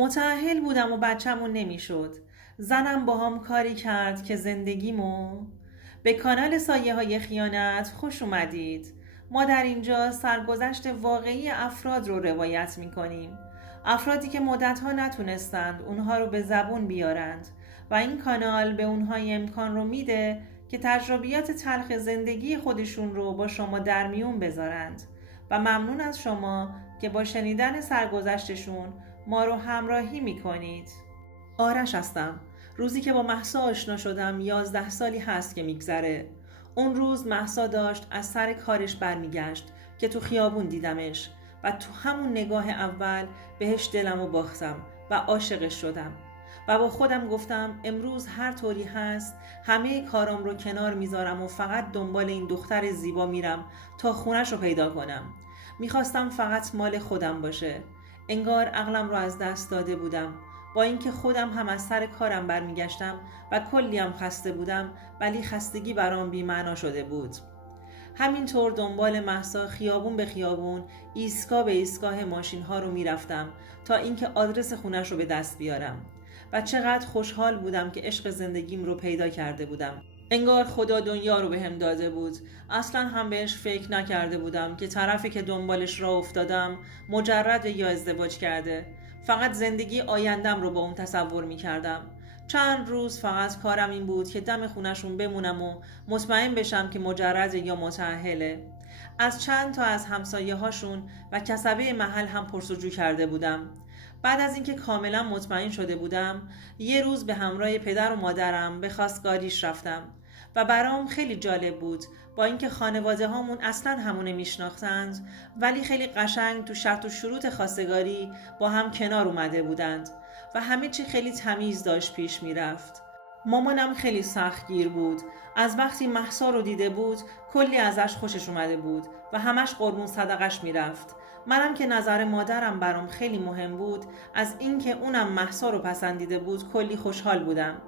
متأهل بودم و بچه‌مون نمیشد. زنم باهام کاری کرد که زندگیمو به کانال سایه های خیانت خوش اومدید. ما در اینجا سرگذشت واقعی افراد رو روایت میکنیم. افرادی که مدتها نتونستند اونها رو به زبون بیارند و این کانال به اونها امکان رو میده که تجربیات تلخ زندگی خودشون رو با شما در میون بذارند و ممنون از شما که با شنیدن سرگذشتشون ما رو همراهی میکنید. آرش هستم. روزی که با مهسا آشنا شدم 11 سالی هست که میگذره. اون روز مهسا داشت از سر کارش برمیگشت که تو خیابون دیدمش و تو همون نگاه اول بهش دلمو باختم و عاشقش شدم و با خودم گفتم امروز هر طوری هست همه کارام رو کنار میذارم و فقط دنبال این دختر زیبا میرم تا خونش رو پیدا کنم. میخواستم فقط مال خودم باشه. انگار عقلم رو از دست داده بودم. با اینکه خودم هم از سر کارم برمیگشتم و کلیم خسته بودم ولی خستگی برام بی‌معنا شده بود. همینطور دنبال مهسا خیابون به خیابون، ایستگاه به ایستگاه ماشین ها رو میرفتم تا اینکه آدرس خونش رو به دست بیارم و چقدر خوشحال بودم که عشق زندگیم رو پیدا کرده بودم. انگار خدا دنیا رو بهم داده بود. اصلا هم بهش فکر نکرده بودم که طرفی که دنبالش را افتادم مجرد یا ازدواج کرده. فقط زندگی آیندم رو با اون تصور میکردم. چند روز فقط کارم این بود که دم خونشون بمونم و مطمئن بشم که مجرد یا متأهله. از چند تا از همسایه هاشون و کسبه محل هم پرسجو کرده بودم. بعد از اینکه کاملا مطمئن شده بودم یه روز به همراه پدر و مادرم به خواستگاریش رفتم و برام خیلی جالب بود. با اینکه خانواده هامون اصلا همونه میشناختند ولی خیلی قشنگ تو شرط و شروط خواستگاری با هم کنار اومده بودند و همه چی خیلی تمیز داشت پیش میرفت. مامانم خیلی سختگیر بود. از وقتی مهسا رو دیده بود کلی ازش خوشش اومده بود و همش قربون صدقش میرفت. منم که نظر مادرم برام خیلی مهم بود، از اینکه اونم مهسا رو پسندیده بود کلی خوشحال بودم.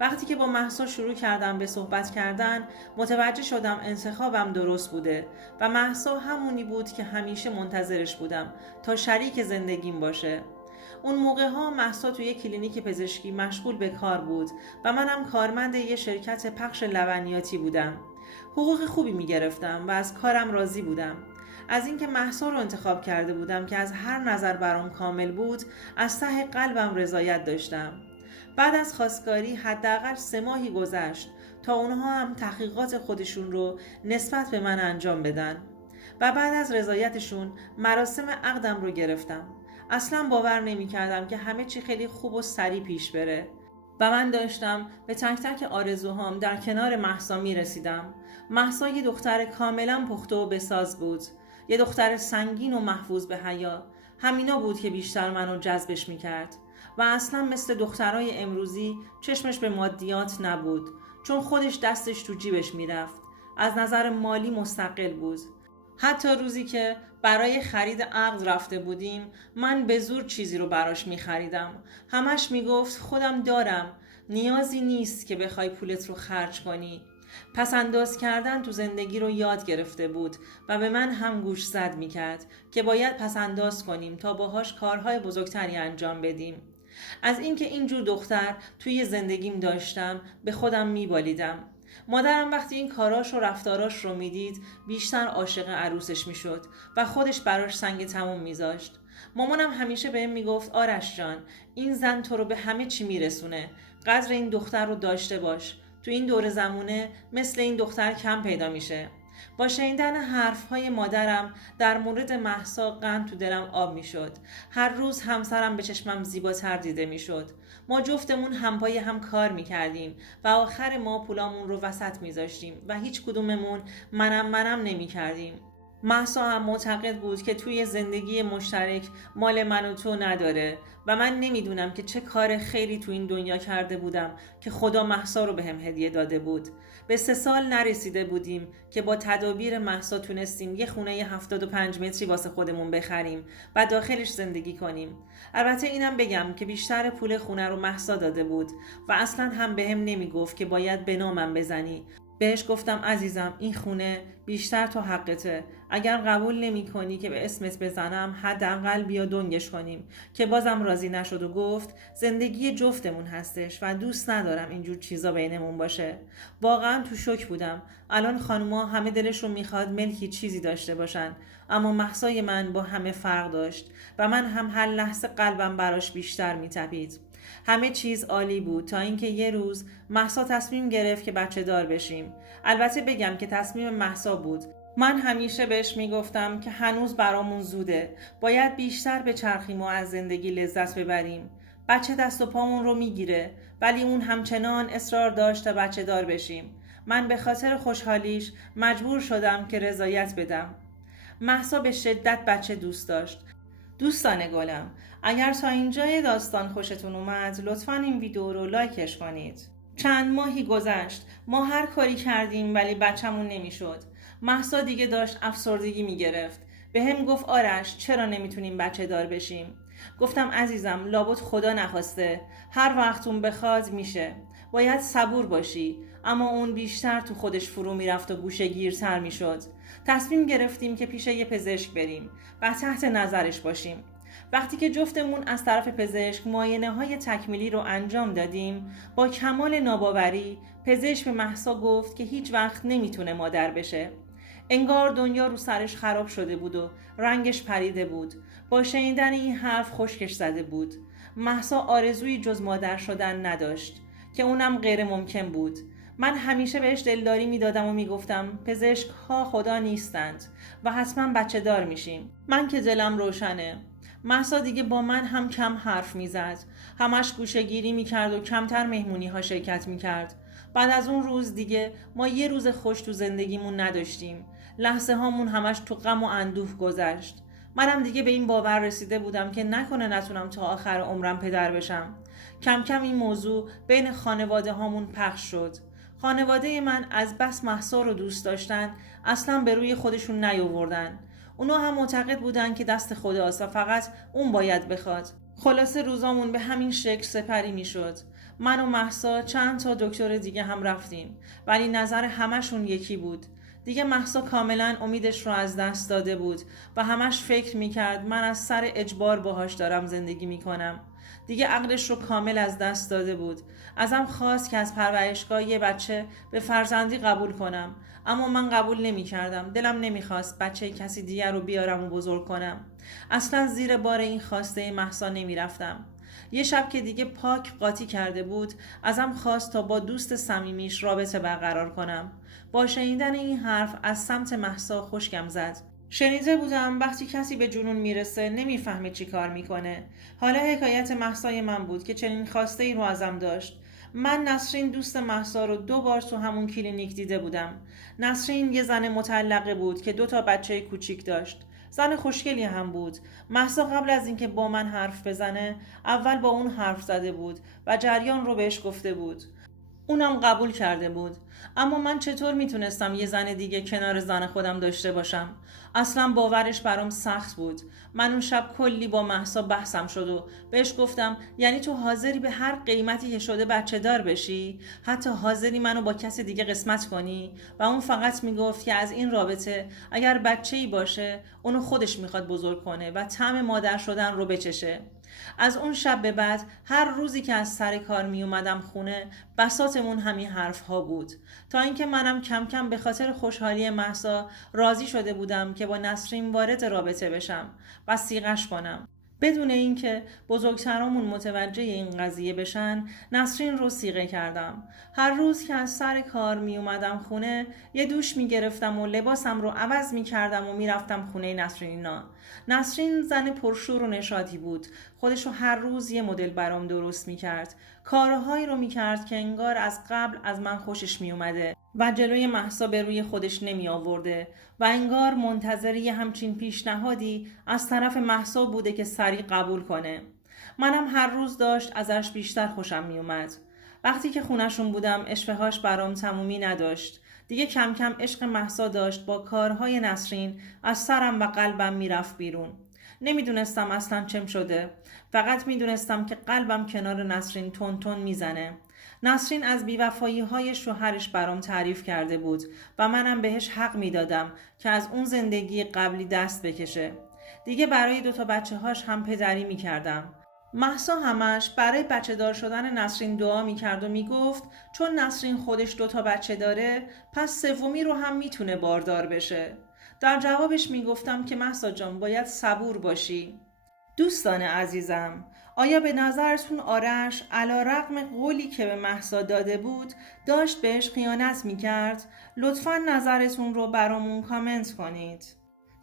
وقتی که با مهسا شروع کردم به صحبت کردن متوجه شدم انتخابم درست بوده و مهسا همونی بود که همیشه منتظرش بودم تا شریک زندگیم باشه. اون موقع ها مهسا توی کلینیک پزشکی مشغول به کار بود و منم کارمند یه شرکت پخش لبنیاتی بودم. حقوق خوبی میگرفتم و از کارم راضی بودم. از اینکه مهسا رو انتخاب کرده بودم که از هر نظر برام کامل بود از ته قلبم رضایت داشتم. بعد از خواستگاری حداقل 3 ماهی گذشت تا اونها هم تحقیقات خودشون رو نسبت به من انجام بدن و بعد از رضایتشون مراسم عقدم رو گرفتم. اصلا باور نمی کردم که همه چی خیلی خوب و سریع پیش بره و من داشتم به تک تک آرزوهام در کنار مهسا می رسیدم. مهسا یه دختر کاملا پخته و بساز بود. یه دختر سنگین و محفوظ به حیا. همینا بود که بیشتر منو جذبش می کرد و اصلا مثل دخترای امروزی چشمش به مادیات نبود، چون خودش دستش تو جیبش می رفت. از نظر مالی مستقل بود. حتی روزی که برای خرید عقد رفته بودیم من به زور چیزی رو براش می خریدم. همش می گفت خودم دارم، نیازی نیست که بخوای پولت رو خرج کنی. پس انداز کردن تو زندگی رو یاد گرفته بود و به من هم گوش زد می کرد که باید پس انداز کنیم تا باهاش کارهای بزرگتری انجام بدیم. از اینکه اینجور دختر توی زندگیم داشتم به خودم می بالیدم. مادرم وقتی این کاراش و رفتاراش رو میدید بیشتر عاشق عروسش میشد و خودش براش سنگ تموم میذاشت. مامانم همیشه بهم میگفت آرش جان، این زن تو رو به همه چی میرسونه، قدر این دختر رو داشته باش، تو این دور زمونه مثل این دختر کم پیدا میشه. با شنیدن حرفهای مادرم در مورد مهسا قند تو دلم آب میشد. هر روز همسرم به چشمم زیباتر دیده میشد. ما جفتمون همپای هم کار میکردیم و آخر ما پولامون رو وسط میذاشتیم و هیچ کدوممون منم نمیکردیم. مهسا هم معتقد بود که توی زندگی مشترک مال من و تو نداره و من نمیدونم که چه کار خیری تو این دنیا کرده بودم که خدا مهسا رو بهم هدیه داده بود. به 3 سال نرسیده بودیم که با تدابیر مهسا تونستیم یه خونه 75 متری واسه خودمون بخریم و داخلش زندگی کنیم. البته اینم بگم که بیشتر پول خونه رو مهسا داده بود و اصلا هم بهم نمیگفت که باید به نامم بزنی بهش گفتم عزیزم این خونه بیشتر تو حقته. اگر قبول نمی کنی که به اسمت بزنم حداقل بیا دنگش کنیم، که بازم راضی نشد و گفت زندگی جفتمون هستش و دوست ندارم اینجور چیزا بینمون باشه. واقعا تو شوک بودم. الان خانوما همه دلشون میخواد ملکی چیزی داشته باشن، اما مهسای من با همه فرق داشت و من هم هر لحظه قلبم براش بیشتر میتپید. همه چیز عالی بود تا اینکه یه روز مهسا تصمیم گرفت که بچه دار بشیم. البته بگم که تصمیم مهسا بود. من همیشه بهش میگفتم که هنوز برامون زوده، باید بیشتر به چرخیم و از زندگی لذت ببریم. بچه دست و پامون رو میگیره، ولی اون همچنان اصرار داشت تا بچه دار بشیم. من به خاطر خوشحالیش مجبور شدم که رضایت بدم. مهسا به شدت بچه دوست داشت. دوستان گلم، اگر تا اینجای داستان خوشتون اومد لطفاً این ویدیو رو لایکش کنید. چند ماهی گذشت، ما هر کاری کردیم ولی بچه‌مون نمیشد. مهسا دیگه داشت افسردگی میگرفت. به هم گفت آرش چرا نمیتونیم بچه دار بشیم؟ گفتم عزیزم لابد خدا نخواسته، هر وقت اون بخواد میشه. باید صبور باشی. اما اون بیشتر تو خودش فرو میرفت و گوشه‌گیرتر میشد. تصمیم گرفتیم که پیش یه پزشک بریم و تحت نظرش باشیم. وقتی که جفتمون از طرف پزشک معاینه‌های تکمیلی رو انجام دادیم، با کمال ناباوری پزشک به مهسا گفت که هیچ وقت نمیتونه مادر بشه. انگار دنیا رو سرش خراب شده بود و رنگش پریده بود. با شنیدن این حرف خشکش زده بود. مهسا آرزویی جز مادر شدن نداشت که اونم غیر ممکن بود. من همیشه بهش دلداری میدادم و میگفتم پزشک ها خدا نیستند و حتما بچه دار میشیم. من که دلم روشنه. مهسا دیگه با من هم کم حرف میزد. همش گوشه گیری میکرد و کمتر مهمونی ها شرکت میکرد. بعد از اون روز دیگه ما یه روز خوش تو زندگیمون نداشتیم. لحظه هامون همش تو غم و اندوه گذشت. منم دیگه به این باور رسیده بودم که نکنه نتونم تا آخر عمرم پدر بشم. کم کم این موضوع بین خانواده هامون پخش شد. خانواده من از بس مهسا رو دوست داشتن اصلا به روی خودشون نیاوردن. اونا هم معتقد بودن که دست خداست و فقط اون باید بخواد. خلاصه روزامون به همین شکل سپری میشد. من و مهسا چند تا دکتر دیگه هم رفتیم ولی نظر همشون یکی بود. دیگه مهسا کاملا امیدش رو از دست داده بود و همش فکر میکرد من از سر اجبار باهاش دارم زندگی میکنم. دیگه عقلش رو کامل از دست داده بود. ازم خواست که از پرورشگاه یه بچه به فرزندی قبول کنم، اما من قبول نمی کردم. دلم نمیخواست بچه کسی دیگر رو بیارم و بزرگ کنم. اصلا زیر بار این خواسته مهسا نمی رفتم. یه شب که دیگه پاک قاطی کرده بود ازم خواست تا با دوست صمیمیش رابطه برقرار کنم. با شنیدن این حرف از سمت مهسا خشکم زد. شنیده بودم وقتی کسی به جنون میرسه نمیفهمه چی کار میکنه. حالا حکایت مهسای من بود که چنین خواسته ای رو ازم داشت. من نسرین دوست مهسا رو 2 بار تو همون کلینیک دیده بودم. نسرین یه زن مطلقه بود که 2 تا بچه کوچیک داشت. زن خوشگلی هم بود. مهسا قبل از اینکه با من حرف بزنه اول با اون حرف زده بود و جریان رو بهش گفته بود. اونم قبول کرده بود. اما من چطور میتونستم یه زن دیگه کنار زن خودم داشته باشم؟ اصلا باورش برام سخت بود. من اون شب کلی با مهسا بحثم شد و بهش گفتم یعنی تو حاضری به هر قیمتی که شده بچه دار بشی؟ حتی حاضری منو با کسی دیگه قسمت کنی؟ و اون فقط میگفت که از این رابطه اگر بچه‌ای باشه اونو خودش میخواد بزرگ کنه و طعم مادر شدن رو بچشه. از اون شب به بعد هر روزی که از سر کار می اومدم خونه بساطمون همین حرف ها بود، تا اینکه منم کم کم به خاطر خوشحالی مهسا راضی شده بودم که با نسرین وارد رابطه بشم و صیغش کنم. بدون اینکه بزرگترامون متوجه این قضیه بشن نسرین رو صیغه کردم. هر روز که از سر کار می اومدم خونه یه دوش می گرفتم و لباسم رو عوض می کردم و می رفتم خونه نسرینا. نسرین زن پرشور و نشاطی بود. خودشو هر روز یه مدل برام درست می کرد. کارهایی رو می کرد که انگار از قبل از من خوشش می اومده و جلوی مهسا به روی خودش نمی آورده و انگار منتظر یه همچین پیشنهادی از طرف مهسا بوده که سریع قبول کنه. منم هر روز داشت ازش بیشتر خوشم می اومد. وقتی که خونشون بودم اشفهاش برام تمومی نداشت. دیگه کم کم عشق مهسا داشت با کارهای نسرین از سرم و قلبم میرفت بیرون. نمیدونستم اصلا چم شده. فقط میدونستم که قلبم کنار نسرین تون تون میزنه. نسرین از بی‌وفایی‌های شوهرش برام تعریف کرده بود و منم بهش حق میدادم که از اون زندگی قبلی دست بکشه. دیگه برای 2 بچه‌هاش هم پدری میکردم. مهسا همش برای بچه دار شدن نسرین دعا میکرد و میگفت چون نسرین خودش 2 بچه داره پس سومی رو هم میتونه باردار بشه. در جوابش میگفتم که مهسا جان باید صبور باشی. دوستان عزیزم، آیا به نظرتون آرش علیرغم قولی که به مهسا داده بود داشت بهش خیانت میکرد؟ لطفاً نظرتون رو برامون کامنت کنید.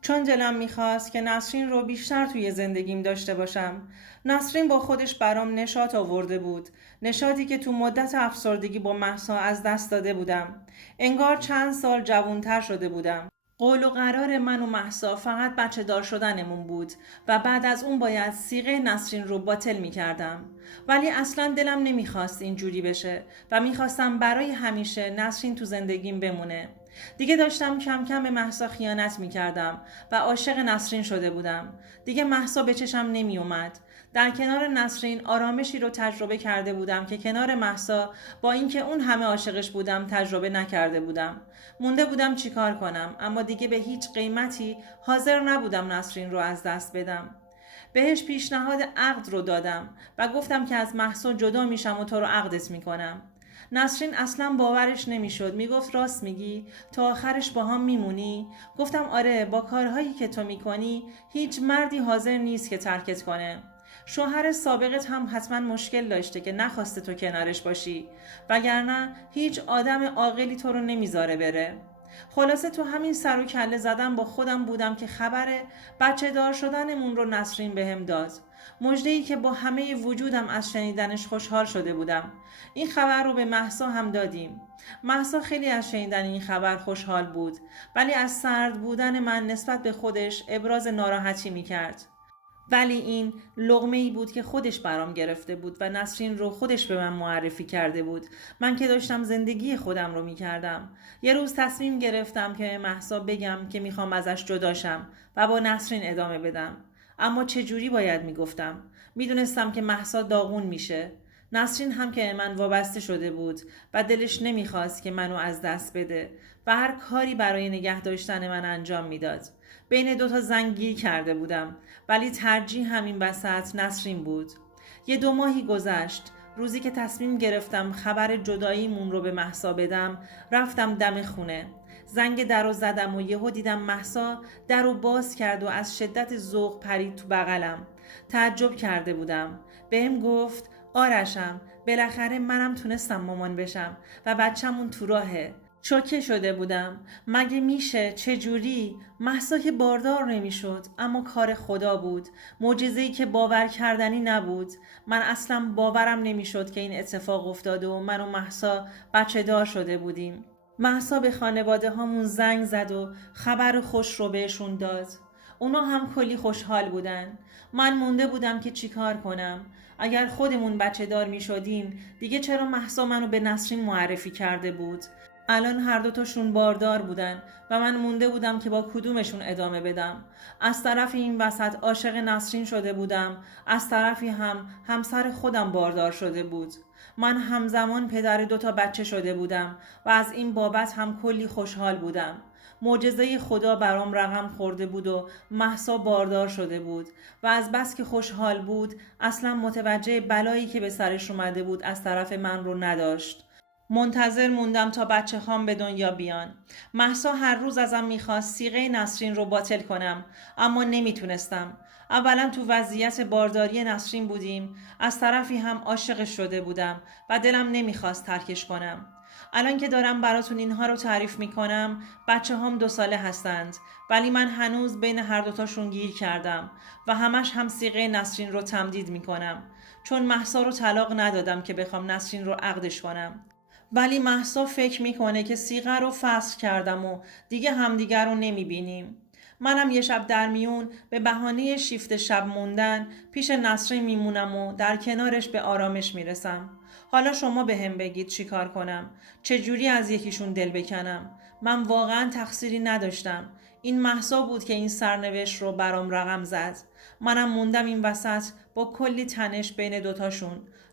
چون دلم میخواست که نسرین رو بیشتر توی زندگیم داشته باشم. نسرین با خودش برام نشاط آورده بود. نشاطی که تو مدت افسردگی با مهسا از دست داده بودم. انگار چند سال جوانتر شده بودم. قول و قرار من و مهسا فقط بچه دار شدنمون بود و بعد از اون باید صیغه نسرین رو باطل می کردم. ولی اصلا دلم نمیخواست اینجوری بشه و میخواستم برای همیشه نسرین تو زندگیم بمونه. دیگه داشتم کم کم به مهسا خیانت میکردم و عاشق نسرین شده بودم. دیگه مهسا به چشم نمی اومد. در کنار نسرین آرامشی رو تجربه کرده بودم که کنار مهسا با اینکه اون همه عاشقش بودم تجربه نکرده بودم. مونده بودم چیکار کنم، اما دیگه به هیچ قیمتی حاضر نبودم نسرین رو از دست بدم. بهش پیشنهاد عقد رو دادم و گفتم که از مهسا جدا میشم و تو رو عقدت میکنم. نسرین اصلا باورش نمیشد. میگفت راست میگی؟ تا آخرش با هم میمونی؟ گفتم آره، با کارهایی که تو میکنی هیچ مردی حاضر نیست که ترکت کنه. شوهر سابقت هم حتما مشکل داشته که نخواسته تو کنارش باشی، وگرنه هیچ آدم عاقلی تو رو نمیذاره بره. خلاصه تو همین سر و کله زدن با خودم بودم که خبر بچه دار شدنمون رو نسرین بهم داد. مژده‌ای که با همه وجودم از شنیدنش خوشحال شده بودم. این خبر رو به مهسا هم دادیم. مهسا خیلی از شنیدن این خبر خوشحال بود، ولی از سرد بودن من نسبت به خودش ابراز ناراحتی میکرد. ولی این لقمه‌ای بود که خودش برام گرفته بود و نسرین رو خودش به من معرفی کرده بود. من که داشتم زندگی خودم رو میکردم. یه روز تصمیم گرفتم که به مهسا بگم که میخوام ازش جداشم و با نسرین ادامه بدم. اما چه جوری باید میگفتم؟ میدونستم که مهسا داغون میشه. نسرین هم که من وابسته شده بود و دلش نمیخواست که منو از دست بده و هر کاری برای نگه داشتن من انجام میداد. بین 2 زن گیر کرده بودم، ولی ترجیح همین وسط نسرین بود. 1-2 ماهی گذشت. روزی که تصمیم گرفتم خبر جداییمون رو به مهسا بدم، رفتم دم خونه. زنگ در رو زدم و یهو دیدم مهسا در رو باز کرد و از شدت ذوق پرید تو بغلم. تعجب کرده بودم. بهم گفت آرشم، بالاخره منم تونستم مامان بشم و بچه‌مون تو راهه. شوکه شده بودم. مگه میشه؟ چه جوری؟ مهسا که باردار نمیشد، اما کار خدا بود. معجزه‌ای که باور کردنی نبود. من اصلا باورم نمیشد که این اتفاق افتاده و من و مهسا بچه دار شده بودیم. مهسا به خانواده هامون زنگ زد و خبر خوش رو بهشون داد. اونا هم کلی خوشحال بودن. من مونده بودم که چیکار کنم. اگر خودمون بچه دار می شدیم دیگه چرا مهسا منو به نسرین معرفی کرده بود؟ الان هر 2 باردار بودن و من مونده بودم که با کدومشون ادامه بدم. از طرف این وسط عاشق نسرین شده بودم، از طرفی هم همسر خودم باردار شده بود. من همزمان پدر 2 بچه شده بودم و از این بابت هم کلی خوشحال بودم. معجزه خدا برام رقم خورده بود و مهسا باردار شده بود و از بس که خوشحال بود اصلا متوجه بلایی که به سرش اومده بود از طرف من رو نداشت. منتظر موندم تا بچه هام به دنیا بیان. مهسا هر روز ازم میخواست صیغه نسرین رو باطل کنم، اما نمیتونستم. اولا تو وضعیت بارداری نسرین بودیم، از طرفی هم عاشقش شده بودم و دلم نمیخواست ترکش کنم. الان که دارم براتون اینها رو تعریف میکنم، بچه هم 2 ساله هستند، ولی من هنوز بین هر 2 گیر کردم و همش هم صیغه نسرین رو تمدید میکنم، چون مهسا رو طلاق ندادم که بخوام نسرین رو عقدش کنم. ولی مهسا فکر میکنه که صیغه رو فسخ کردم و دیگه همدیگر رو نمیبینیم. منم یه شب در میون به بهانه شیفت شب موندن پیش نسرین میمونم و در کنارش به آرامش میرسم. حالا شما به هم بگید چی کار کنم؟ چجوری از یکیشون دل بکنم؟ من واقعا تقصیری نداشتم. این مهسا بود که این سرنوشت رو برام رقم زد. منم موندم این وسط با کلی تنش بین 2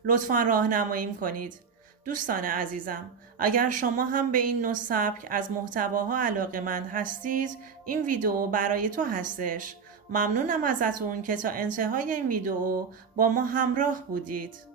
لطفاً راهنماییم کنید. دوستان عزیزم، اگر شما هم به این نوع سبک از محتواها علاقه‌مند هستید، این ویدیو برای تو هستش. ممنونم ازتون که تا انتهای این ویدیو با ما همراه بودید.